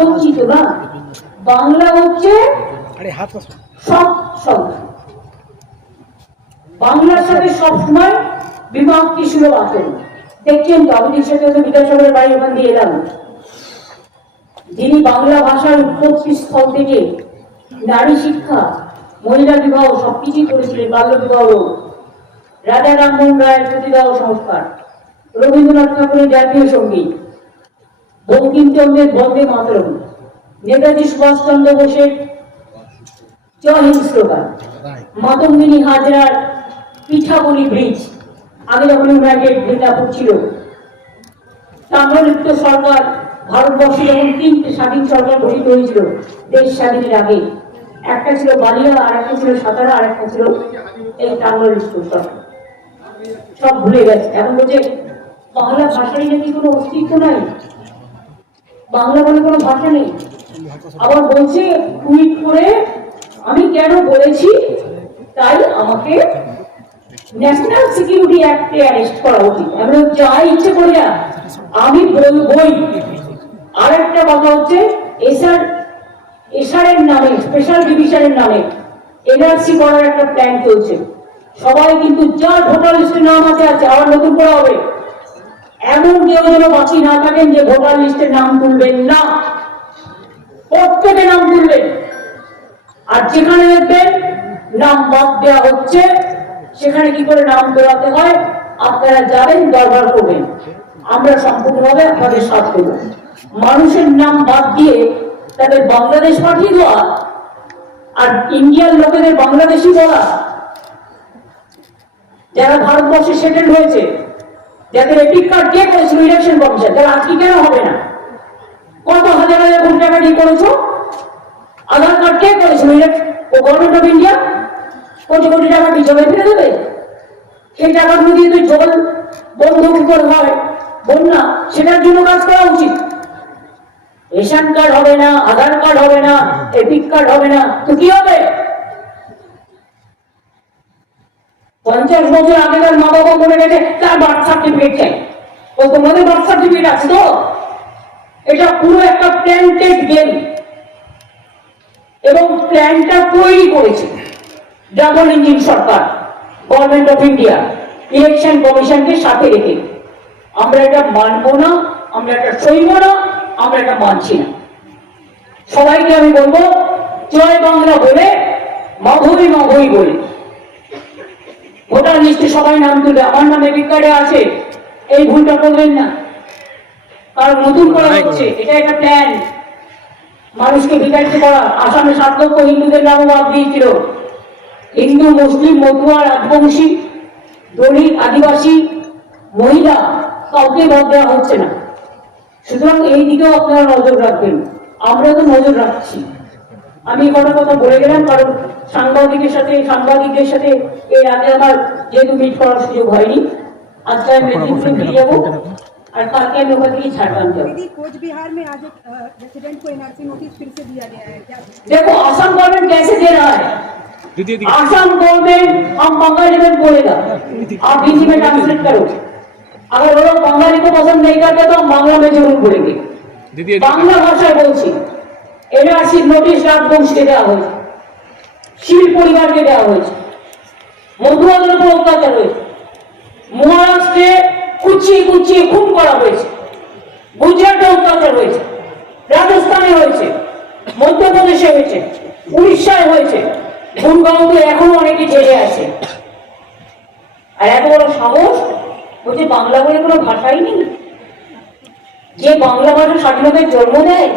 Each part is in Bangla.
বঞ্চিত না। বাংলা হচ্ছে সব সব, বাংলার সাথে সবসময় বিভক্তি সুলভ আচরণ। দেখছেন তো, আমি সাথে বিদ্যাসাগরের বাড়ি ওখান দিয়ে এলাম, যিনি বাংলা ভাষার উৎপত্তি স্থল থেকে নারী শিক্ষা, মহিলা বিবাহ সবকিছুই করেছিলেন। বাল্য বিবাহ, রাজা রামমোহন রায়ের সতীদাহ সংস্কার, রবীন্দ্রনাথ ঠাকুরের জাতীয় সঙ্গীত, বঙ্কিমচন্দ্রের বন্দে মাতরম, নেতাজি সুভাষচন্দ্র বোসের জয় হিন্দ স্লোগান, মাতঙ্গিনী হাজরার পিঠাবলি ব্রিজ, আগে যখন ইউনাইটেড মিদনাপুর ছিল, তাম্রলিপ্ত সরকার, ভারতবর্ষে যখন তিনটে স্বাধীন সরকার গঠিত হয়েছিল দেশ স্বাধীনের আগে, একটা ছিল বালিয়া, আর একটা ছিল সাতারা, আর একটা ছিল এই তাম্রলিপ্ত সরকার। সব ভুলে গেছে। এখন বলছে বাংলা ভাষারই নাকি কোনো অস্তিত্ব নাই, বাংলা বলে কোনো ভাষা নেই। আবার বলছে টুইট করে আমি কেন বলেছি তাই আমাকে ন্যাশনাল সিকিউরিটি অ্যাক্টে অ্যারেস্ট করা উচিত। আমি যা ইচ্ছে করি না, আমি বলবই। আর একটা কথা হচ্ছে এসআর এর নামে, স্পেশাল ডিভিশনের নামে এনআরসি করার একটা প্ল্যান চলছে। সবাই কিন্তু যার ভোটার লিস্টে নাম আছে আবার নতুন করা হবে। এমন কেউ যেন বাকি না থাকেন যে ভোটার লিস্টে নাম তুলবেন না, প্রত্যেকে নাম তুলবেন। আর যেখানে দেখবেন নাম বাদ দেওয়া হচ্ছে, সেখানে কি করে নাম তোলাতে হয় আপনারা যাবেন, দরবার করবেন, আমরা সম্পূর্ণভাবে আপনাদের সাথ করব। মানুষের নাম বাদ দিয়ে তাদের বাংলাদেশ পাঠিয়ে দেওয়া আর ইন্ডিয়ার লোকেদের বাংলাদেশি বলা, যারা ভারতবর্ষে সেটেল হয়েছে, যাদের এপিক কার্ড কে করেছিল ইলেকশন কমিশন, তারা আজকে কেন হবে না? কত হাজার হাজার কোটি টাকা দিয়ে করেছো? আধার কার্ড কে করেছিল government of India? Crore crore টাকা কি জমে ফেলে দেবে? সেই টাকাগুলো দিয়ে তুই জল বন্ধ কি করে হয়, বন্যা, সেটার জন্য কাজ করা উচিত। রেশন কার্ড হবে না, আধার কার্ড হবে না, এপিক কার্ড হবে না, তো কি হবে? 50 বছর আগেকার মা বাবা মরে গেছে, তার বার্থ সার্টিফিকেট চাই। ও তোমাদের বার্থ সার্টিফিকেট আছে তো? এটা পুরো একটা প্ল্যান্টেড গেম, এবং প্ল্যানটা তৈরি করেছে double engine Sarkar, government of India, election কমিশনকে সাথে রেখে। আমরা এটা মানব না, আমরা এটা সইব না, আমরা এটা মানছি না। সবাইকে আমি বলবো জয় বাংলা বলে, মাধবী মাধবী বলে ভোটার লিস্টে সবাই নাম তুলে, আমার নাম এপিক কার্ডে আছে, এই ভুলটা করবেন না। কারণ নতুন করা হচ্ছে, এটা একটা প্ল্যান মানুষকে বিতাড়িত করা। আসামে 7 লক্ষ হিন্দুদের নামও বাদ দিয়েছিল। হিন্দু, মুসলিম, মতুয়া, রাজবংশী, দলিত, আদিবাসী, মহিলা, কাউকে বাদ দেওয়া হচ্ছে না। সুতরাং এই দিকেও আপনারা নজর রাখবেন, আমরা তো নজর রাখছি। আমি কোনো কথা বলে গেলাম, কারণ সাংবাদিকদের সাথে এর আগে আমার যেহেতু মিট করার সুযোগ হয়নি, আজকে আমি মেদিনীপুরে ফিরে যাবো, और कालके में होगी झारखंड में। दीदी कोच बिहार में आज एक रेसिडेंट को एनआरसी नोटिस फिर से दिया गया है क्या? देखो असम गवर्नमेंट कैसे दे रहा है। असम गवर्नमेंट हम बंगाली में बोलेगा, आप हिंदी में ट्रांसलेट करो। अगर वो लोग बंगाली को पसंद नहीं करते तो हम बांग्ला में जरूर बोलेंगे। बांग्ला भाषा बोलছি एनआरसी নোটিশ রাজবংশীকে দেওয়া হয়েছে, শীল পরিবারকে দেওয়া হয়েছে, মধুয়াদের উপর অত্যাচার হয়েছে, মহারাষ্ট্রে কুচিয়ে কুচিয়ে খুন করা হয়েছে, গুজরাটে অত্যাচার হয়েছে, রাজস্থানে হয়েছে, মধ্যপ্রদেশে হয়েছে, উড়িষ্যায় হয়েছে, গুরগাঁওতে এখনো অনেকে জেলে আছে। আর এত বড় সাহস বলছে বাংলা বলে কোনো ভাষাই নেই। যে বাংলা ভাষা স্বাধীনতার জন্ম দেয়,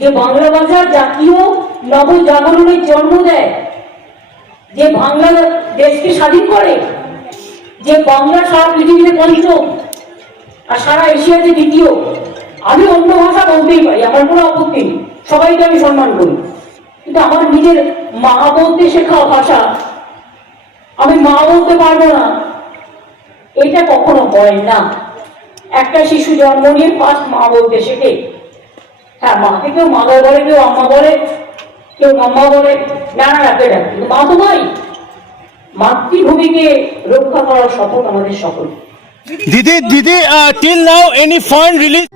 যে বাংলা ভাষা জাতীয় নবজাগরণের জন্ম দেয়, যে বাংলা দেশকে স্বাধীন করে, যে বাংলা সারা পৃথিবীতে পঞ্চম আর সারা এশিয়াতে দ্বিতীয়। আমি অন্য ভাষা বলতেই পারি, আমার কোনো আপত্তি নেই, সবাইকে আমি সম্মান করি, কিন্তু আমার নিজের মা বলতে শেখা ভাষা আমি মা বলতে পারবো না, এটা কখনো হয় না। একটা শিশু জন্ম নিয়ে ফার্স্ট মা বলতে শেখে। হ্যাঁ, মাকে কেউ মাদা বলে, কেউ আম্মা বলে, কেউ মাম্মা বলে, নানা ডাকে ডাকে, কিন্তু মা তো নয়। মাতৃভূমিকে রক্ষা করার শপথ আমাদের সকল। Didi, till now any fund release?